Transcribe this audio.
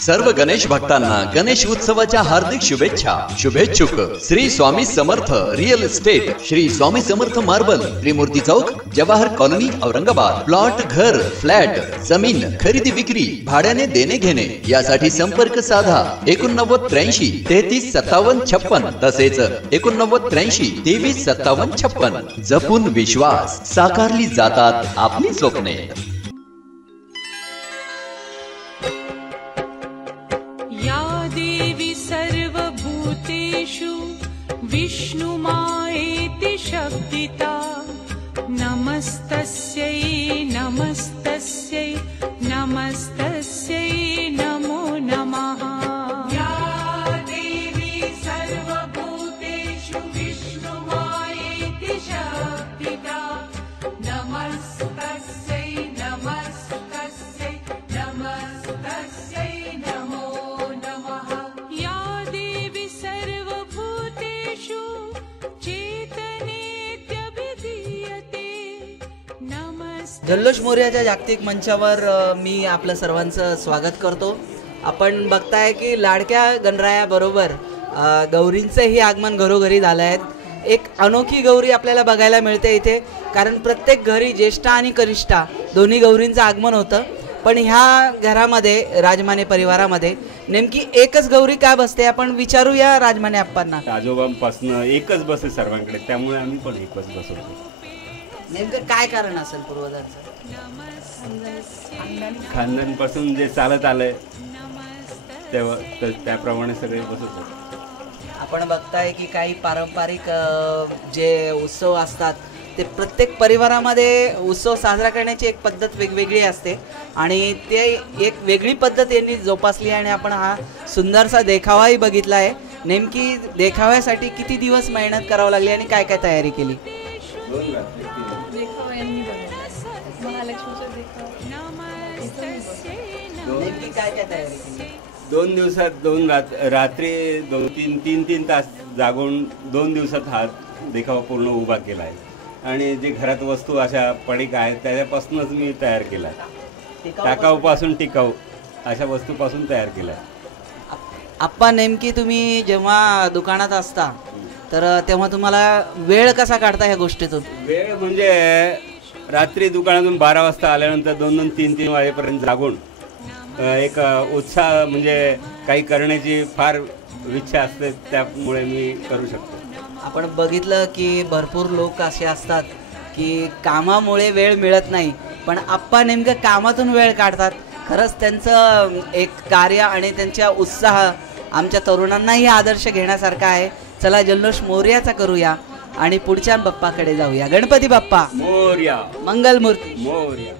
सर्व गणेश भक्तांना गणेश उत्सवाच्या हार्दिक शुभेच्छा। शुभेच्छुक Shri Swami Samarth real estate, Shri Swami Samarth marble, त्रिमूर्ती चौक, जवाहर कॉलोनी, औरंगाबाद। प्लॉट, घर, फ्लॅट, जमीन खरेदी विक्री, भाड्याने देणे घेणे यासाठी संपर्क साधा 8983 33 57 56 तसेच 8983 23 57 56। जपून विश्वास, साकारली जातात आपली स्वप्ने। देवी सर्वभूतेषु विष्णुमायेति शब्दिता, नमस्तस्यै नमस्तस्यै नमस्तस्यै नमो नमः। या देवी सर्वभूतेषु विष्णुमायेति शब्दिता, नमस्तस्यै नमस्तस्यै नमस्तस्यै नमो नमः। या देवी सर्वभूतेषु चेतनेत्यभिधीयते, नमस्ते। जल्लोष मोरयाच्या जागतिक मंचावर मी आपलं सर्वांचं स्वागत करतो। आपण बघताय की लाडक्या गणरायाबरोबर गौरींचंही आगमन घरोघरी झालं आहे। एक अनोखी गौरी आपल्याला बघायला मिळते इथे, कारण प्रत्येक घरी ज्येष्ठा आणि कनिष्ठा दोन्ही गौरींचं आगमन होतं। पण ह्या घरामध्ये राजमाने परिवारामध्ये नेमकी एकच गौरी का बसते, आपण विचारूया राजमाने आप्पांना। आजोबांपासून एकच बसे सर्वांकडे, त्यामुळे आम्ही पण एकच बसवतो। नेमकं काय कारण असेल पूर्वजांचं? खानदानपासून जे चालत आलंय तेव्हा त्याप्रमाणे सगळे बसवतो। आपण बघताय की काही पारंपरिक जे उत्सव असतात ते प्रत्येक परिवारामध्ये उत्सव साजरा करण्याची एक पद्धत वेगवेगळी असते आणि ते एक वेगळी पद्धत यांनी जोपासली आणि आपण हा सुंदरसा देखावाही बघितला आहे। नेमकी देखाव्यासाठी किती दिवस मेहनत करावी लागली आणि काय काय तयारी केली? नेमकी काय काय तयारी केली? 2 दिवसात 2 रात्री 2-3 तास जागून 2 दिवसात हा देखावा पूर्ण उभा केला आहे। आणि जे घरात वस्तू अशा पडिका आहेत त्याच्यापासूनच मी तयार केला आहे। टाकाऊपासून टिकाऊ अशा वस्तूपासून तयार केला आहे। आप्पा, नेमकी तुम्ही जेव्हा दुकानात असता तर तेव्हा तुम्हाला वेळ कसा काढता ह्या गोष्टीतून? वेळ म्हणजे रात्री दुकानातून 12 वाजता आल्यानंतर 2-3 वाजेपर्यंत जागून एक उत्साह म्हणजे काही करण्याची फार इच्छा असते, त्यामुळे मी करू शकतो। आपण बघितलं की भरपूर लोक असे असतात की कामामुळे वेळ मिळत नाही, पण आप्पा नेमकं कामातून वेळ काढतात। खरंच त्यांचं एक कार्य आणि त्यांचा उत्साह आमच्या तरुणांनाही आदर्श घेण्यासारखा आहे। चला जल्लोष मोरयाचा करूया आणि पुढच्या बाप्पाकडे जाऊया। गणपती बाप्पा मोरया, मंगलमूर्ती मोरया।